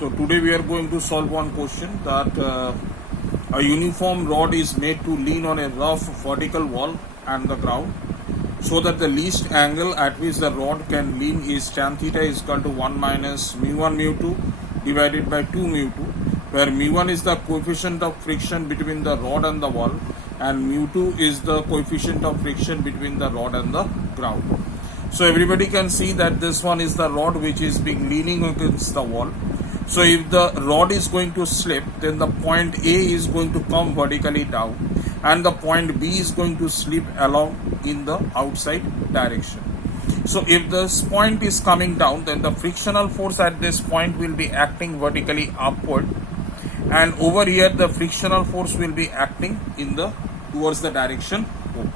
So today we are going to solve one question that a uniform rod is made to lean on a rough vertical wall and the ground so that the least angle at which the rod can lean is tan theta is equal to 1 minus mu1 mu2 divided by 2 mu2, where mu1 is the coefficient of friction between the rod and the wall and mu2 is the coefficient of friction between the rod and the ground. So everybody can see that this one is the rod which is being leaning against the wall. So if the rod is going to slip, then the point A is going to come vertically down and the point B is going to slip along in the outside direction. So if this point is coming down, then the frictional force at this point will be acting vertically upward, and over here the frictional force will be acting in the towards the direction O.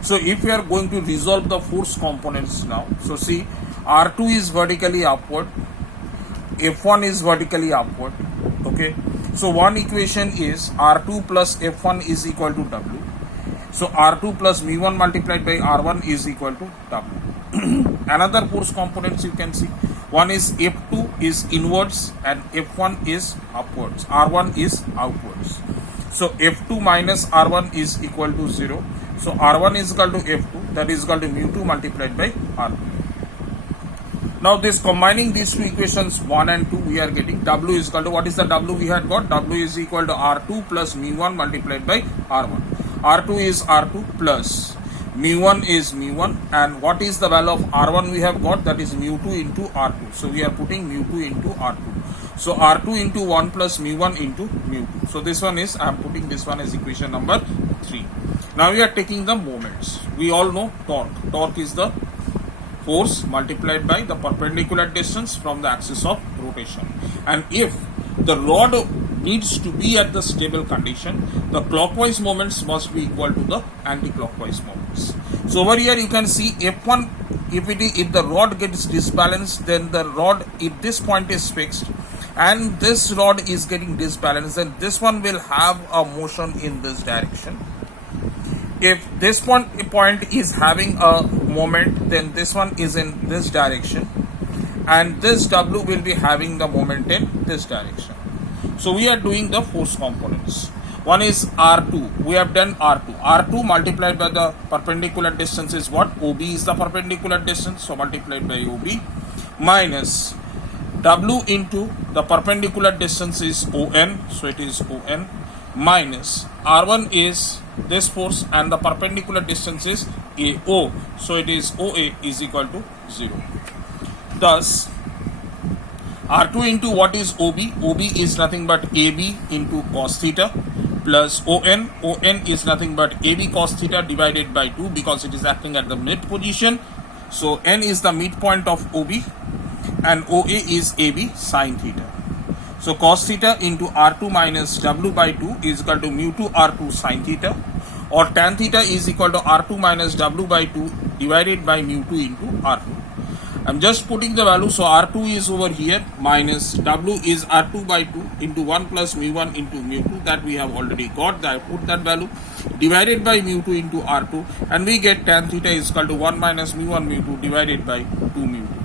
So if we are going to resolve the force components now, so see, R2 is vertically upward, F1 is vertically upward. Okay, so one equation is R2 plus F1 is equal to W. So R2 plus V1 multiplied by R1 is equal to W. Another force components you can see, one is F2 is inwards and F1 is upwards, R1 is outwards. So F2 minus R1 is equal to 0. So R1 is equal to F2, that is equal to mu2 multiplied by R2. Now this combining these two equations 1 and 2, we are getting W is equal to, what is the W we had got? W is equal to R2 plus mu1 multiplied by R1. R2 is R2 plus mu1 is mu1, and what is the value of R1 we have got? That is mu2 into R2. So we are putting mu2 into R2. So R2 into 1 plus mu1 into mu2. So this one is, I am putting this one as equation number 3. Now we are taking the moments. We all know torque. Torque is the force multiplied by the perpendicular distance from the axis of rotation. And if the rod needs to be at the stable condition, the clockwise moments must be equal to the anti-clockwise moments. So over here you can see F1, if the rod gets disbalanced, then the rod, if this point is fixed and this rod is getting disbalanced, then this one will have a motion in this direction. If this point is having a moment, then this one is in this direction and this W will be having the moment in this direction. So we are doing the force components. One is R2, we have done R2. R2 multiplied by the perpendicular distance is what? OB is the perpendicular distance, so multiplied by OB, minus W into the perpendicular distance is ON, so it is ON, minus R1 is this force and the perpendicular distance is AO, so it is OA is equal to 0. Thus R2 into what is OB? OB is nothing but AB into cos theta plus ON. ON is nothing but AB cos theta divided by 2 because it is acting at the mid position. So N is the midpoint of OB and OA is AB sin theta. So cos theta into R2 minus W by 2 is equal to mu2 R2 sin theta, or tan theta is equal to R2 minus W by 2 divided by mu2 into R2. I'm just putting the value, so R2 is over here minus W is R2 by 2 into 1 plus mu1 into mu2, that we have already got, that I put that value, divided by mu2 into R2, and we get tan theta is equal to 1 minus mu1 mu2 divided by 2 mu2.